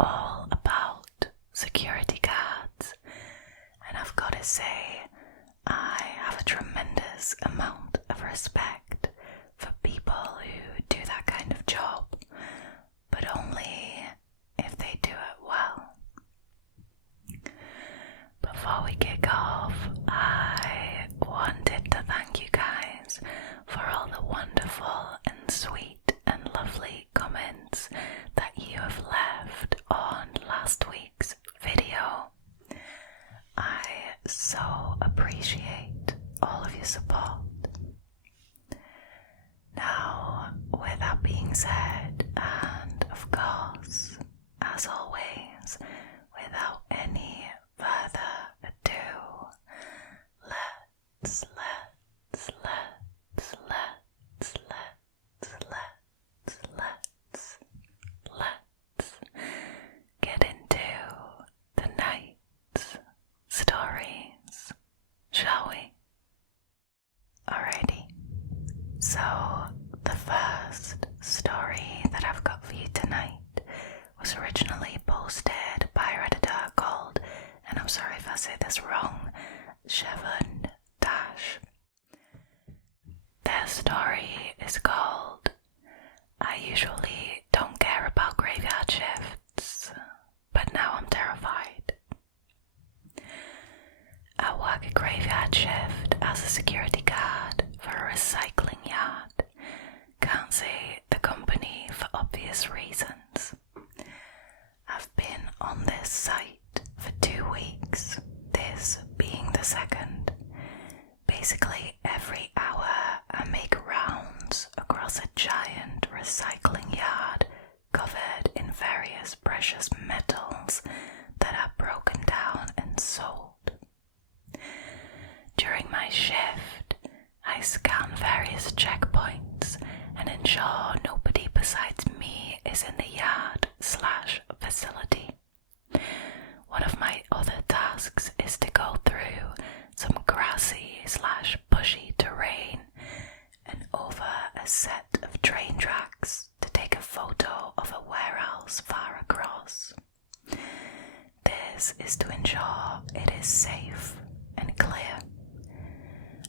all about security guards, and I've got to say, I have a tremendous amount of respect for people who do that kind of job, but only if they do it well. Before we kick off, I wanted to thank you guys for all the wonderful and sweet and lovely comments that you have left on last week's video. I so appreciate all of your support. Now, with that being said, and of course, as always, without any further ado, let's get into the night's stories, shall we? Alrighty, so the first story that I've got for you tonight was originally posted by a Redditor called, and I'm sorry if I say this wrong, Xiaven Dash. Their story is called I Usually Don't Care About Graveyard Shifts, but Now I'm Terrified. I work a graveyard shift as a security guard for a recycling yard. Can't say the company for obvious reasons. I've been on this site for 2 weeks, this being the second. Basically every hour I make rounds across a giant recycling yard covered in various precious metals that are broken down and sold. During my shift, I scan various checkpoints and ensure nobody besides me is in the yard/facility. One of my other tasks is to go through some grassy/bushy terrain and over a set of train tracks to take a photo of a warehouse far across. This is to ensure it is safe and clear.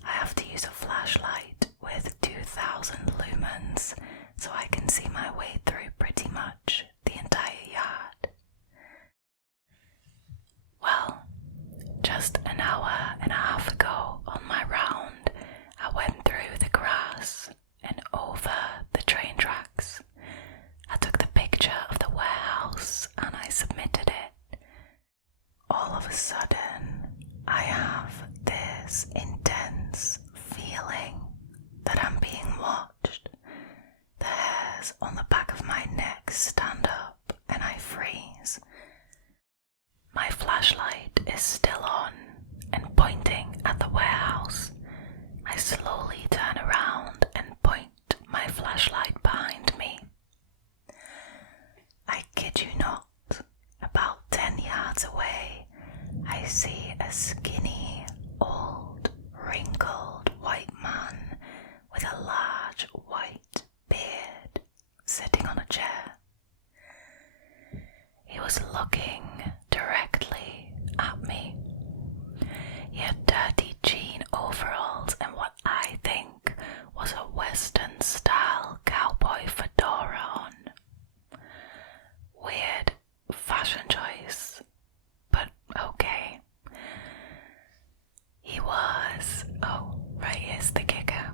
I have to use a flashlight with 2000 lumens so I can see my way through pretty much the entire yard. Well, just an hour and a half ago on my round, I went through the grass and over the train tracks. I took the picture of the warehouse and I submitted it. All of a sudden, I have this intense feeling that I'm being watched. The hairs on the back of my neck stand up and I freeze. My flashlight is still on and pointing at the warehouse. I slowly turn around and point my flashlight behind me. I kid you not, about 10 yards away, I see a skinny, old, wrinkled white man with a large white beard sitting on a chair. He was looking directly at me. He had dirty jean overalls and what I think was a Western-style cowboy fedora on. Weird fashion choice, but okay. He was, right here's the kicker,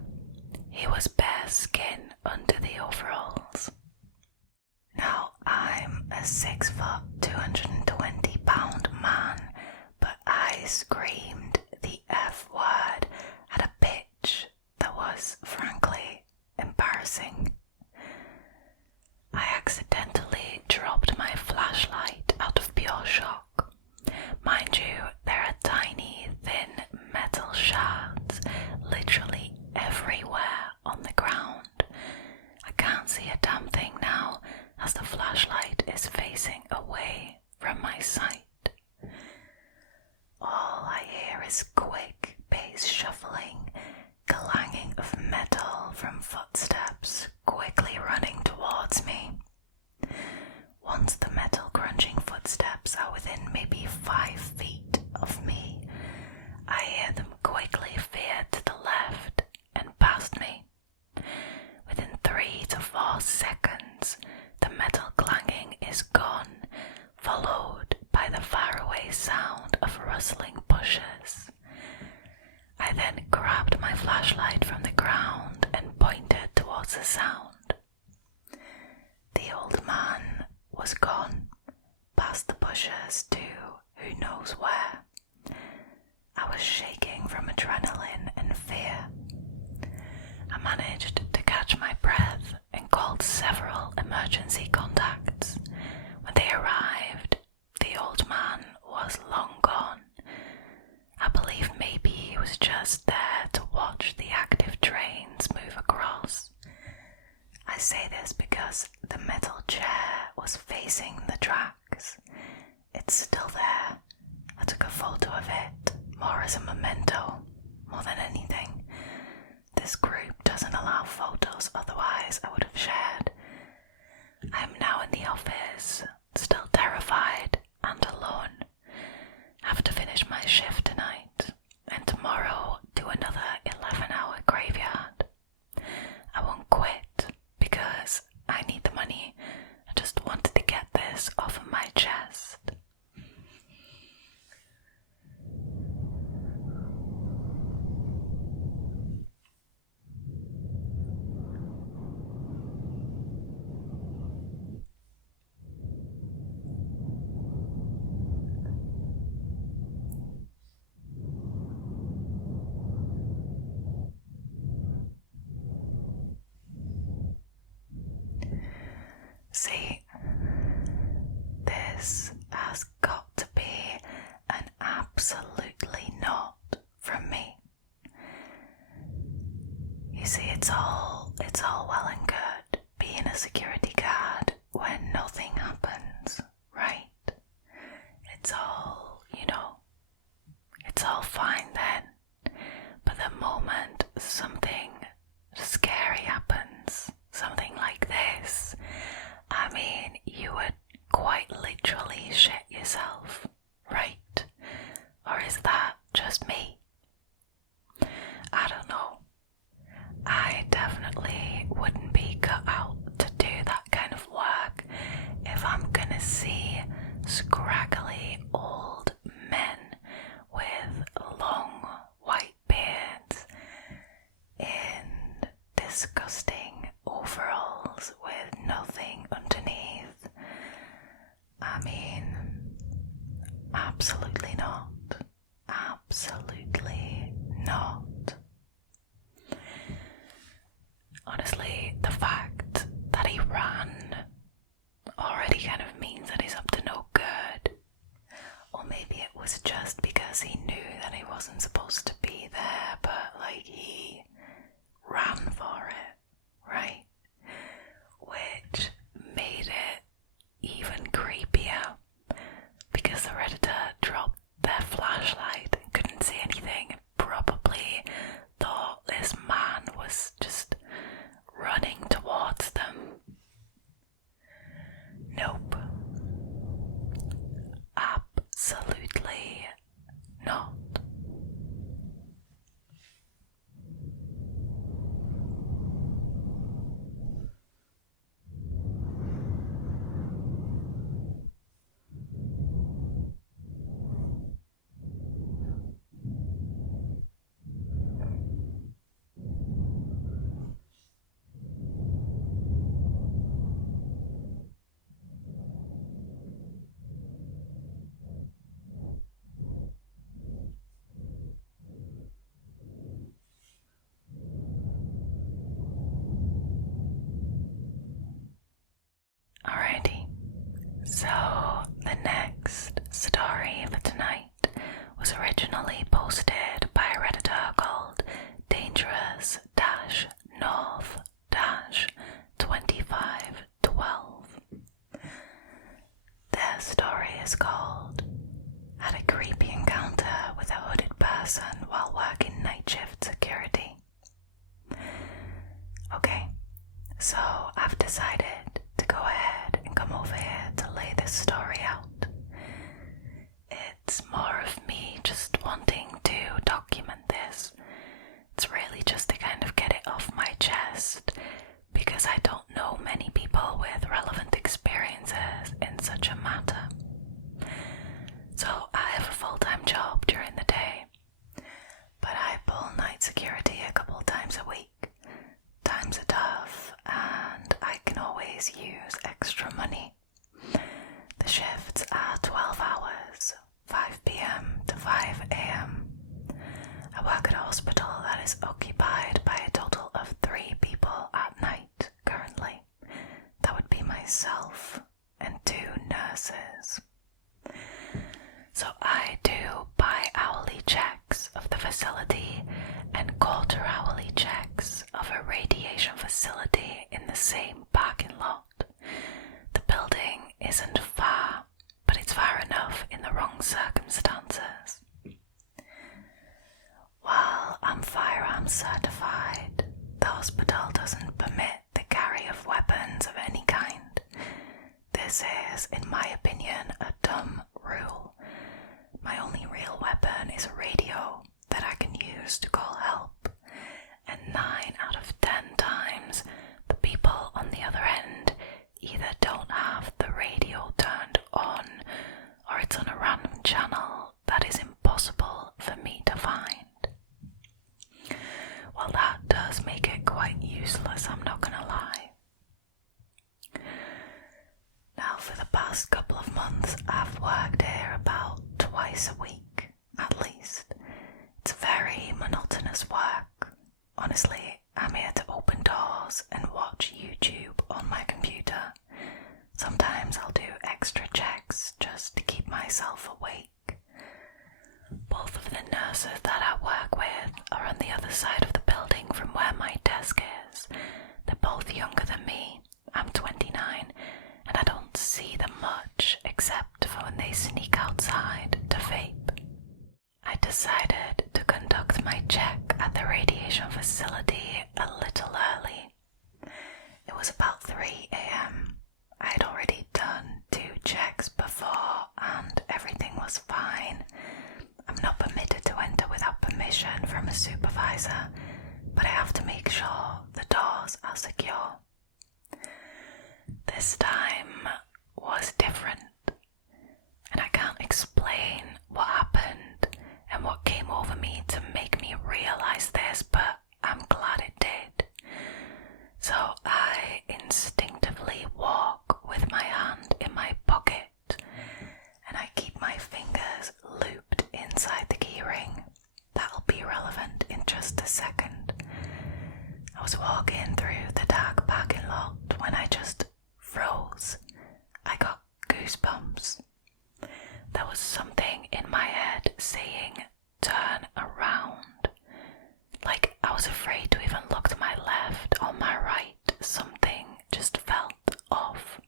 he was bare skin under the overalls. Now I'm a 6 foot, 220 pound man, but I screamed the F word at a pitch that was, frankly, embarrassing. I accidentally dropped my flashlight out of pure shock. Mind you, there are tiny, thin metal shards literally everywhere on the ground. I can't see a damn thing now as the flashlight is facing away from my sight. All I hear facing the tracks. It's still there. I took a photo of it, more as a memento, more than anything. This group doesn't allow photos, otherwise I would have shared. I'm now in the office, still terrified and alone. Have to finish my shift tonight, and tomorrow do another 11-hour graveyard. I won't quit, because I need the money. I just wanted to get this off of my chest. See, this has got to be an absolutely not from me. You see, it's all well and good being a security guard when nothing happens, right? It's all, it's all fine then. But the moment something scary happens, something like this, I mean, you would quite literally shit yourself, right? Or is that just me? I don't know. I definitely wouldn't be cut out to do that kind of work if I'm gonna see scraggly old men with long white beards in disgusting overalls with nothing underneath. I mean, absolutely not. Absolutely not. Honestly, the fact that he ran already kind of means that he's up to no good. Or maybe it was just because he knew that he wasn't supposed to be there, but he ran for it, right? Which made it even creepier, because the Redditor dropped their flashlight and couldn't see anything, and probably thought this man was just running towards them. Nope. Absolutely not. Alrighty, so the next story for tonight was originally posted by a Redditor called Dangerous-North-2512. Their story is called Had a Creepy Encounter with a Hooded Person While Working Night Shift Security. Okay, so I've decided to go ahead and come over here to lay this story out. It's more of me just wanting to document this. It's really just to kind of get it off my chest, because I don't know many people with relevant experiences in such a matter. So I have a full-time job during the day, but I pull night security a couple times a week. Times are tough, and I can always use extra money. The shifts are 12 hours, 5 p.m. to 5 a.m. I work at a hospital that is occupied by a total of 3 people at night currently. That would be myself and 2 nurses. So I do bi-hourly checks of the facility and quarter-hourly checks of a radiation facility in the same parking lot. The building isn't far, but it's far enough in the wrong circumstances. While I'm firearms certified, the hospital doesn't permit the carry of weapons of any kind. This is, in my opinion, a dumb rule. My only real weapon is a radio that I can use to call help, and 9 out of 10 times the people on the other end either don't have the radio turned on or it's on a random channel that is impossible for me to find. Well, that does make it quite useless, I'm not gonna lie. Now, for the past couple of months, I've worked here about twice a week, at least. It's very monotonous work. Honestly, I'm here to open doors and watch YouTube on my computer. Sometimes I'll do extra checks just to keep myself awake. Both of the nurses that I work with are on the other side of the building from where my desk is. They're both younger than me. I'm 29, and I don't see them much except for when they sneak outside to vape. I decided to conduct my check at the radiation facility a little early. It was about 3 a.m. I had already done 2 checks before and everything was fine. I'm not permitted to enter without permission from a supervisor, but I have to make sure the doors are secure. This time was different, and I can't explain what happened and what came over me to make me realize this, but I'm glad it did. So I instinctively walk with my hand in my pocket, and I keep my fingers looped inside the keyring. That'll be relevant in just a second. I was walking through the dark parking lot when I just froze. I got goosebumps. There was something in my head saying, "Turn around." Like I was afraid to even look to my left or my right. Something just felt off.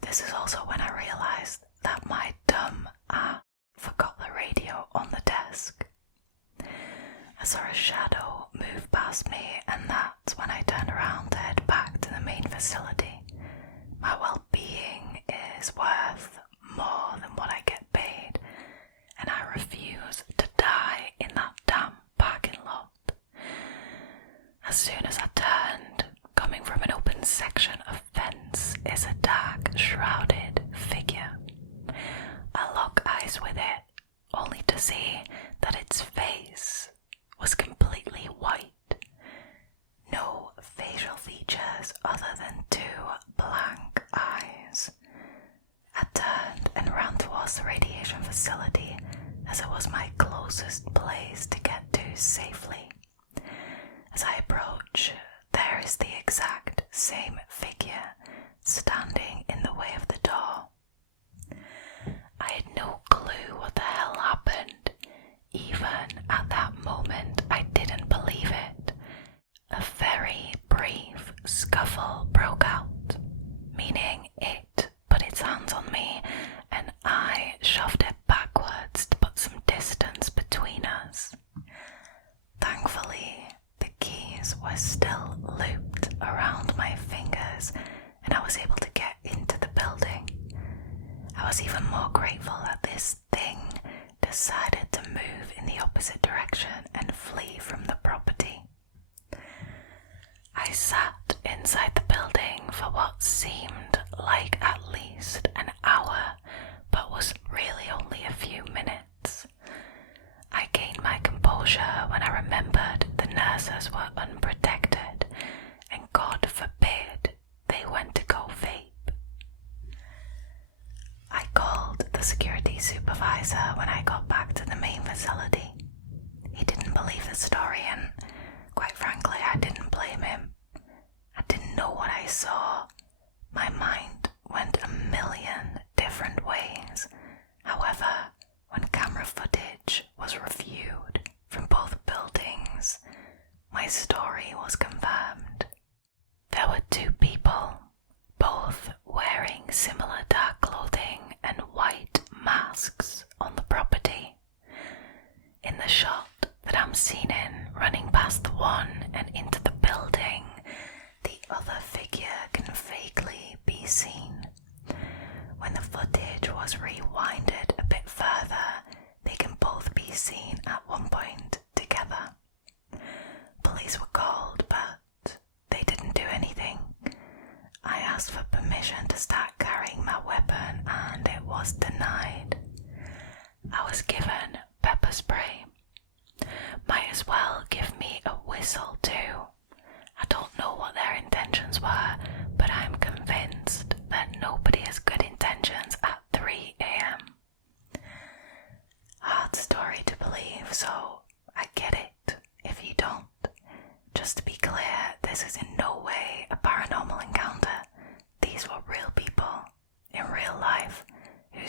This is also when I realized that my dumb ass forgot the radio on the desk. I saw a shadow move past me, and that's when I turned around to head back to the main facility. My well-being is worth more than what I get paid, and I refuse to die in that damn parking lot. As soon as I turned, coming from an open section of fence is a dark, shrouded figure. I lock eyes with it, only to see that its face was completely white. No facial features other than 2 blank eyes. I turned and ran towards the radiation facility as it was my closest place to get to safely. As I approach, there is the exact same figure standing in the way of the door. I had no clue what the hell happened. Even at that moment, I didn't believe it. A very brief scuffle broke out, meaning it put its hands on me and I shoved it backwards to put some distance between us. Thankfully, the keys were still looped around my fingers and I was able to get into the building. I was even more grateful that this thing decided to move in the opposite direction and flee from the property. I sat inside the building for what seemed like at least an hour, but was really only a few minutes. I gained my composure when I remembered the nurses were unprotected, and God forbid they went to go vape. I called the security supervisor when I got back to the main facility. He didn't believe the story, and quite frankly, I didn't blame him. I didn't know what I saw. My mind went a million different ways. However, when camera footage was reviewed from both buildings, my story was confirmed. There were 2 people, both wearing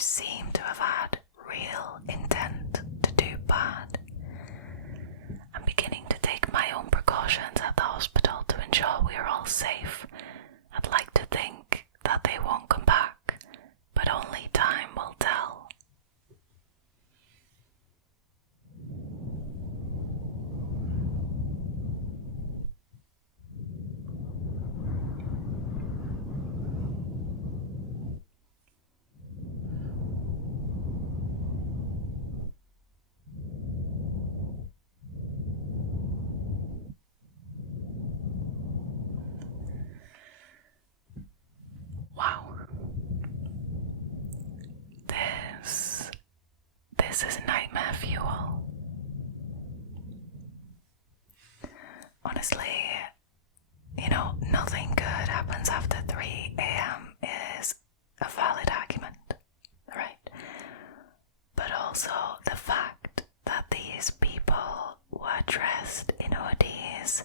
seem to have had real intent to do bad. I'm beginning to take my own precautions at the hospital to ensure we are all safe. I'd like to think that they won't come back, but only time will tell. Wow. This is nightmare fuel. Honestly, nothing good happens after 3 a.m. is a valid argument, right? But also the fact that these people were dressed in hoodies,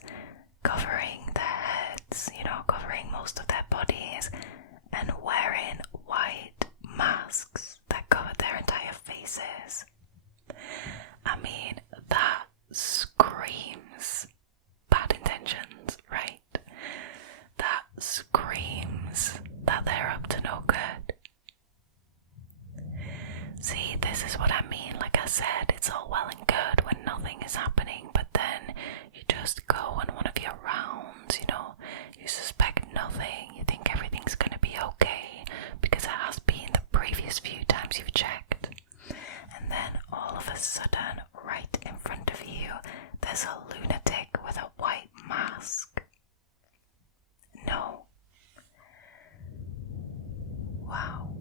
covering their heads, covering most of their bodies, and wearing white masks that covered their entire faces. I mean, that screams bad intentions, right? That screams that they're up to no good. See, this is what I mean. Like I said, it's all well and good when nothing is happening, but then you just go on one of your rounds, you suspect nothing, you think everything's gonna be okay, because it has been the previous few times you've checked. And then all of a sudden, right in front of you, there's a lunatic with a white mask. No. Wow.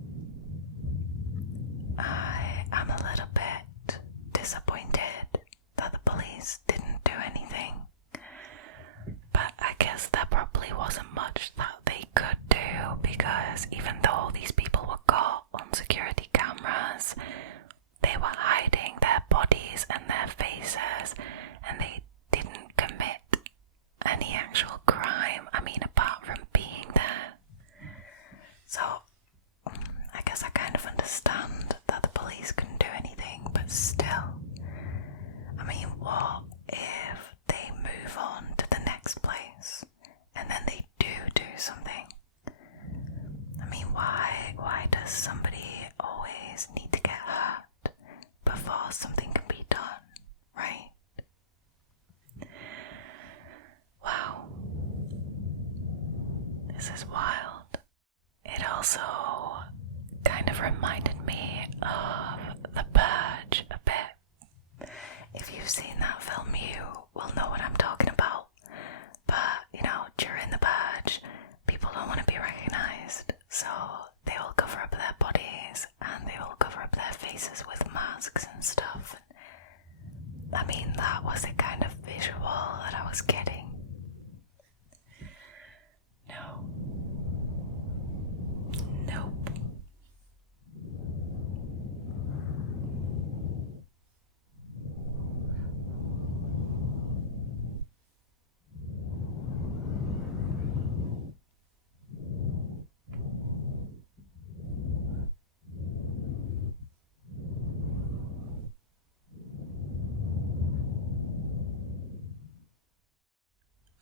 I am a little bit disappointed that the police didn't do anything. But I guess there probably wasn't much that they could do, because even though these people were caught on security cameras, they were hiding their bodies and their faces, and they didn't commit any actual crime, apart from being there. So, I guess I kind of understand that the police couldn't do anything, but still, what if they move on to the next place, and then they do something? Why does somebody always need to get hurt before something can be done, right? Wow. This is wild. It also kind of reminded me of The Purge a bit. If you've seen that film, you will know what I'm talking about. But, during The Purge, people don't want to be recognised, so they all cover up their bodies and they all cover up their faces with masks and stuff. That was the kind of visual that I was getting. No. Nope.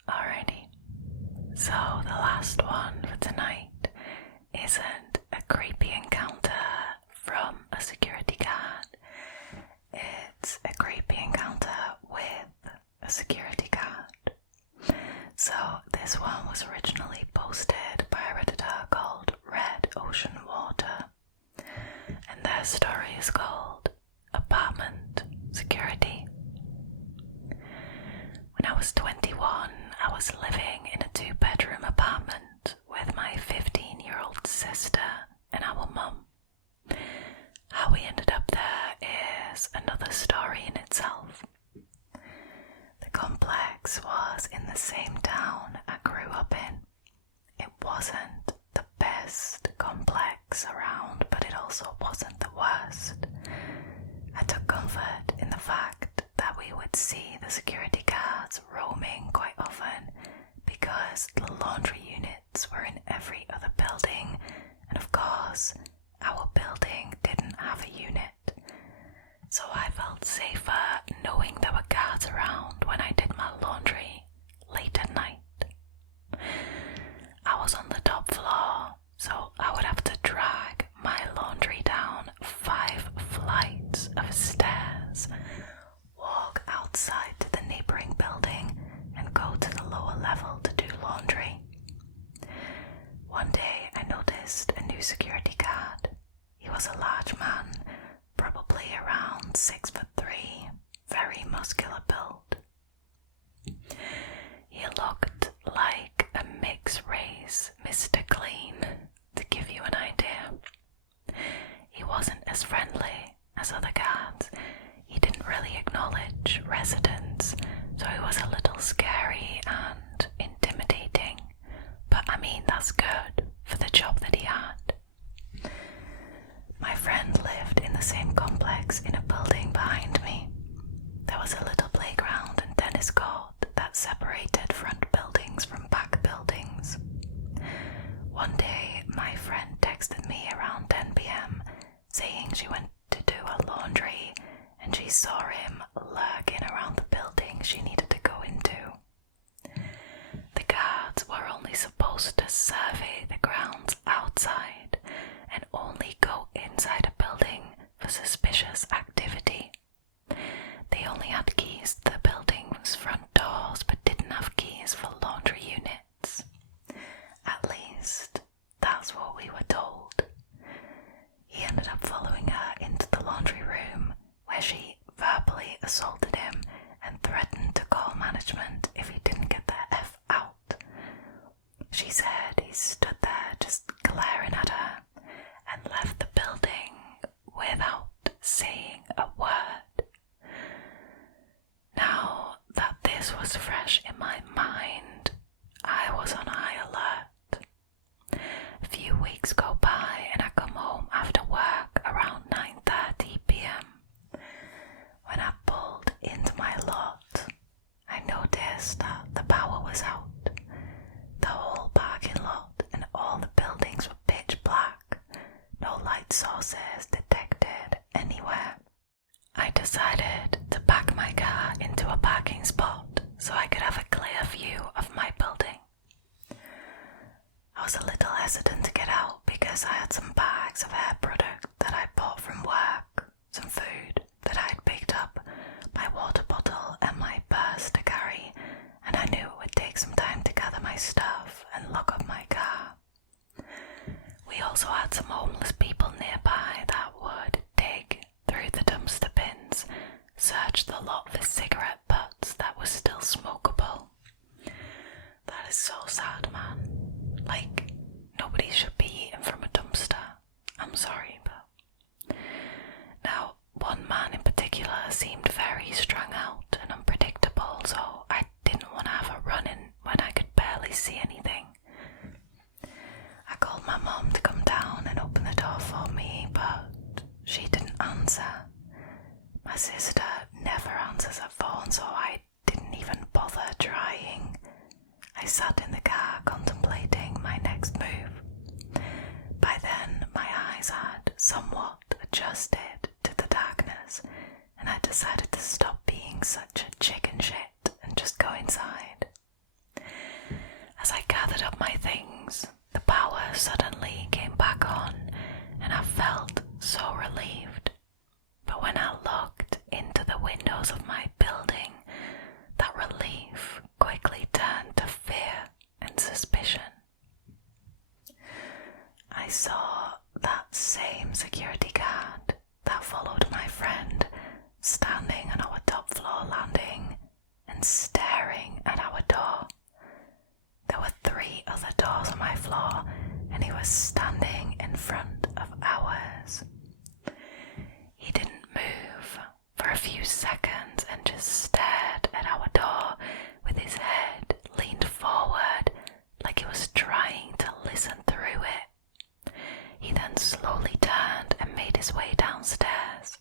Alrighty, so the last one for tonight isn't a creepy encounter from a security guard. It's a creepy encounter with a security guard. So this one was originally posted by a Redditor called Redoceanwater, and their story is called Apartment Security. When I was 21, I was living in a 2-bedroom apartment with my 15-year-old sister and our mum. How we ended up there is another story in itself. The complex was in the same town I grew up in. It wasn't the best complex around, but it also wasn't the worst. I took comfort in the fact that we would see the security guards roaming quite often, because the laundry units were in every other building, and of course, our building did safer knowing there were guards around when I did my laundry late at night. I was on the top floor, so I would have to drag my laundry down 5 flights of stairs, walk outside to the neighbouring building, and go to the lower level to do laundry. One day I noticed a new security guard. He was a large man, probably around 6'3", very muscular build. He looked like a mixed race Mr. Clean, to give you an idea. He wasn't as friendly as other guards. He didn't really acknowledge residents, so he was a little scary and intimidating. But I mean, that's good for the job that he had. My friend lived in the same complex in a building behind me. There was a little playground and tennis court that separated front buildings from back buildings. One day, my friend texted me around 10 p.m. saying she went to do her laundry and she saw him lurking around the building she needed to go into. The guards were only supposed to survey the grounds outside and only go inside a building for suspicious activity. They only had keys to the building's front doors but didn't have keys for laundry units. At least, that's what we were told. He ended up following her into the laundry room, where she verbally assaulted him and threatened to call management if he didn't get the F out. She said he stood there just glaring at her and left the building without saying a word. Now that this was fresh in my mind, I was on high alert. A few weeks go by and I come home after work around 9:30 p.m. When I pulled into my lot, I noticed that the power was out. The whole parking lot and all the buildings were pitch black. No light sources detected anywhere. I decided to back my car into a parking spot so I could have a clear view of my building. I was a little hesitant to get out because I had some bags of hair product that I bought from work, some food that I had picked up, my water bottle and my purse to carry, and I knew it would take some time to gather my stuff and lock up my car. We also had some homeless people nearby that would dig through the dumpster bins, search the lot for cigarette butts that were still smokable. That is so sad, man. Like, nobody should be eating from a dumpster. I'm sorry, but... Now, one man in particular seemed very strung out and unpredictable, so I didn't want to have a run-in when I could barely see anything. I called my mom to come down and open the door for me, but she didn't answer. My sister never answers her phone, so I didn't even bother trying. I sat in the car contemplating my next move. By then, my eyes had somewhat adjusted to the darkness, and I decided to stop being such a chicken shit and just go inside. As I gathered up my things, the power suddenly came back on, and I felt so relieved. But when I looked into the windows of my building, that relief quickly turned to fear and suspicion. I saw that same security guard that followed my friend standing on our top floor landing and staring at our door. There were 3 other doors on my floor, and he was standing in front of ours. He didn't move for a few seconds and just stared at our door with his head leaned forward like he was trying to listen through it. He then slowly turned and made his way downstairs.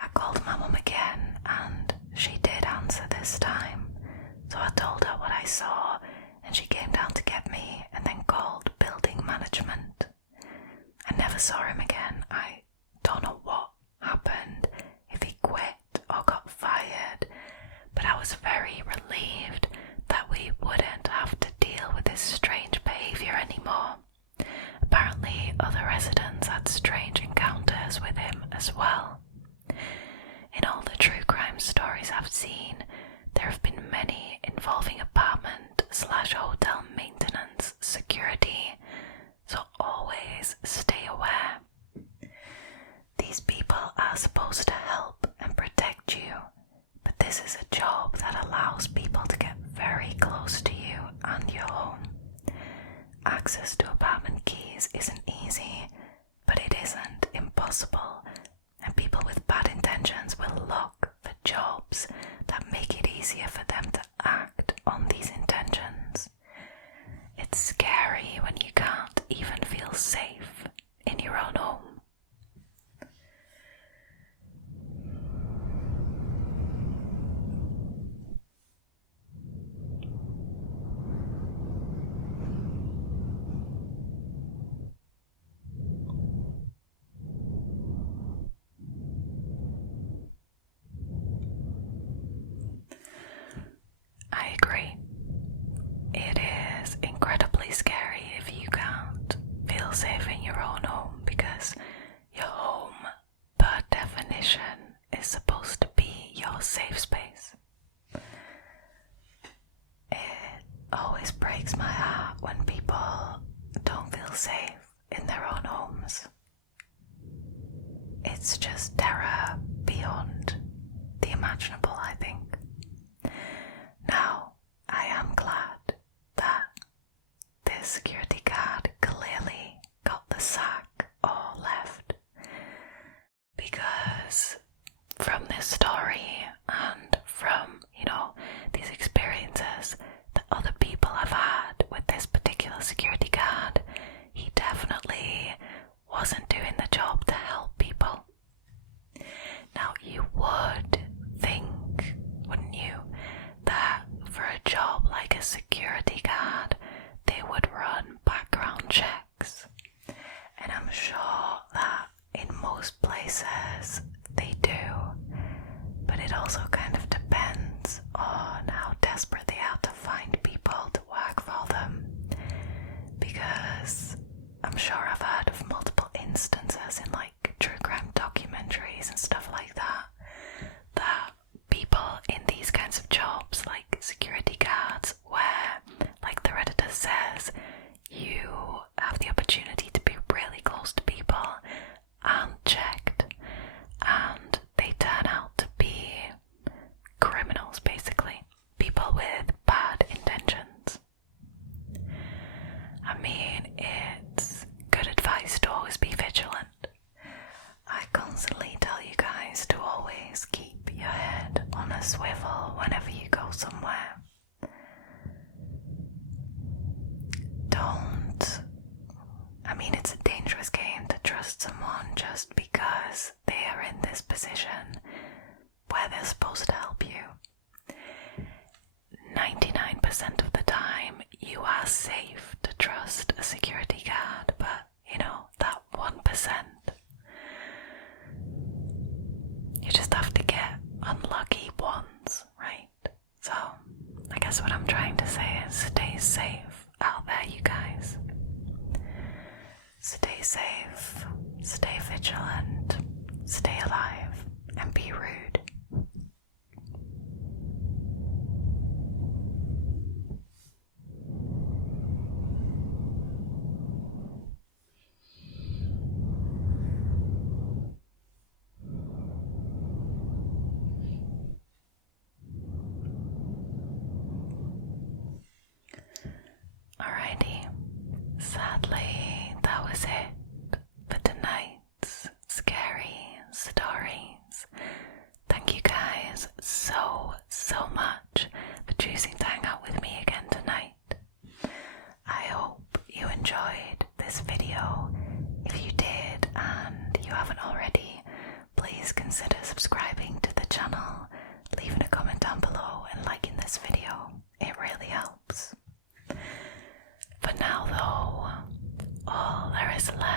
I called my mum again and she did answer this time, so I told her what I saw and she came down to get me and then called building management. I never saw him again. I don't know what happened, if relieved that we wouldn't have to deal with this strange behaviour anymore. Apparently, other residents had strange encounters with him as well. In all the true crime stories I've seen, there have been many involving apartment/hotel maintenance security, so always stay aware. These people are supposed to help and protect you, but this is a job that allows people to get very close to you and your home. Access to apartment keys isn't easy, but it isn't impossible, and people with bad intentions will look for jobs that make it easier for them to act on these intentions. It's scary when you can't even feel safe in your own home. I agree. It is incredibly scary if you can't feel safe in your own home, because your home, per definition, is supposed to be your safe space. It always breaks my heart when people don't feel safe in their own homes. It's just terror beyond the imaginable, I think. Now, I am glad that this security guard clearly got the sack or left, because from this story and from, these experiences that other people have had with this particular security guard, he definitely wasn't doing the job to help people. Now, you would think, wouldn't you, that for a job like a security guard, they would run background checks. And I'm sure that in most places they do, but it also kind of depends on how desperate they are to find people to work for them. Because I'm sure I've heard of multiple instances in true crime documentaries and stuff like that, that people in these kinds of jobs, like security guards, where, like the Redditor says, you have the opportunity to be really close to people and checked, and they turn out to be criminals, basically. People with bad intentions. I mean, it's good advice to always be vigilant. I constantly tell you guys to always keep your head on a swivel whenever you go somewhere. It's a dangerous game to trust someone just because they are in this position where they're supposed to help you. 99% of the time, you are safe to trust a security guard, but that 1%, you just have to get unlucky once, right? So, I guess what I'm trying to say is stay safe out there, you guys. Stay safe, stay vigilant, stay alive, and be rude. Alrighty, sadly, that was it for tonight's scary stories. Thank you guys so much for choosing to hang out with me again tonight. I hope you enjoyed this video. If you did and you haven't already, please consider subscribing to the channel, leaving a comment down below and liking this video. It really helps. For now though, all there is left